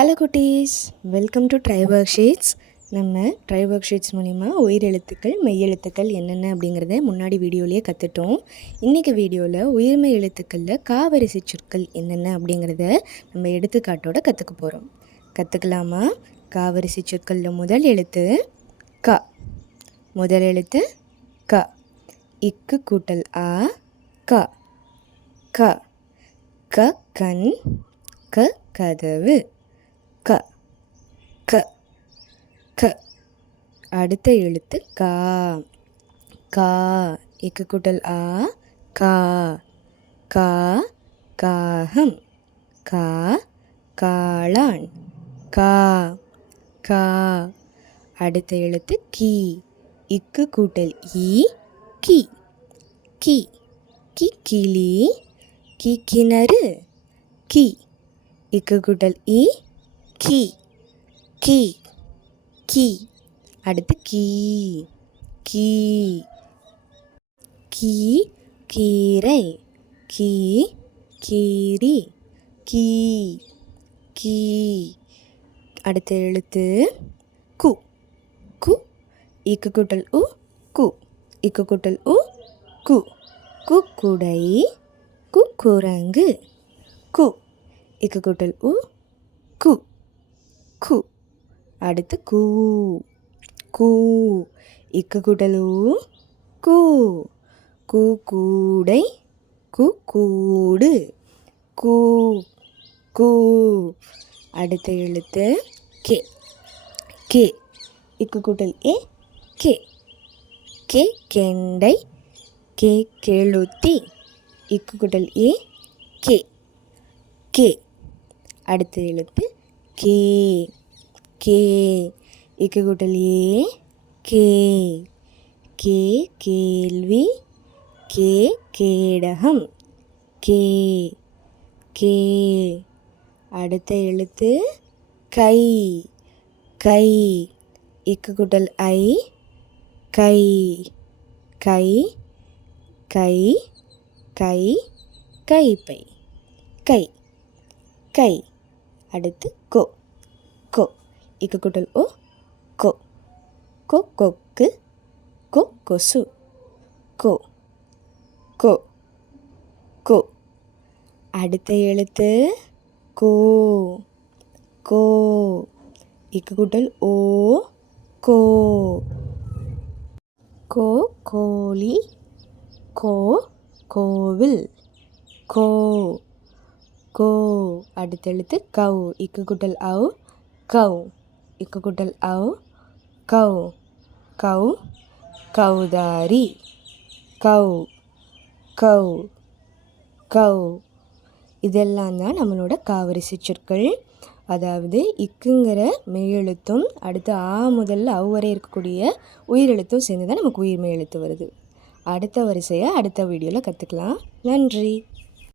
Hello குட்டீஸ், welcome to try work sheets. நம்ம try work sheets மூலிமா உயிரெழுத்துக்கள் மெய்யெழுத்துக்கள் என்னென்ன அப்படிங்கிறத முன்னாடி வீடியோலேயே கற்றுட்டோம். இன்றைக்கி வீடியோவில் உயிர்மெய் எழுத்துக்களில் காவரிசை சொற்கள் என்னென்ன அப்படிங்கிறத நம்ம எடுத்துக்காட்டோடு கற்றுக்க போகிறோம். கற்றுக்கலாமா? காவரிசை சொற்களில் முதல் எழுத்து க. முதல் எழுத்து க. இக்கு கூட்டல் ஆ க. க. க கண். க கதவு. க. க. க. அடுத்த எழுத்து கா. கா. இக்கு கூட்டல் ஆ கா. கா காகம். கா காளான். கா. கா. அடுத்த எழுத்து கி. இக்கு கூட்டல் ஈ கி. கி. கி கிளி. கி கிணறு. கி. இக்கு கூட்டல் ஈ கி. கி. கி. அடுத்து கீ. கீ. கீ கீரை. கீ கீரி. கீ. கீ. அடுத்த எழுத்து கு. கு. இக்கு கூட்டல் உ கு. இக்கு கூட்டல் உ கு. குக்குடை. குக்குரங்கு. கு. இக்கு கூட்டல் உ கு. கு. அடுத்து கூ. கூ. இக்கு கூட்டல் உ கூ. கூ கூடை. கு கூடு. கூ. கூ. அடுத்த எழுத்து கே. கே. இக்கு கூட்டல் ஏ கே. கே கெண்டை. கே கெளுத்தி. இக்கு கூட்டல் ஏ கே. கே. அடுத்த எழுத்து கே. கே. இக்கு கூட்டல் ஏ கே. கே கேள்வி. கே கேடகம். கே. கே. அடுத்த எழுத்து கை. கை. இக்கு கூட்டல் ஐ கை. கை. கை. கை கைப்பை. கை. கை. அடுத்து கோ. கோ. இக்கு கூட்டல் ஓ கோ. கோ கொக்கு. கோ கொசு. கோ. கோ. கோ. அடுத்த எழுத்து கோ. கோ. இக்கு கூட்டல் ஓ கோ. கோ கோழி. கோ கோவில். கோ. கோ. அடுத்த எழுத்து கவ். இக்கு கூட்டல் அவ் கவ். இக்கு கூட்டல் அவ் கவ். கவ் கௌதாரி. கவ். கவ். கவ். இதெல்லாம் தான் நம்மளோட காவரிசை சொற்கள். அதாவது இக்குங்கிற மெய்யெழுத்தும் அடுத்து ஆ முதல்ல அவ் வரை இருக்கக்கூடிய உயிரெழுத்தும் சேர்ந்து தான் நமக்கு உயிர் மெய் எழுத்து வருது. அடுத்த வரிசையை அடுத்த வீடியோவில் கற்றுக்கலாம். நன்றி.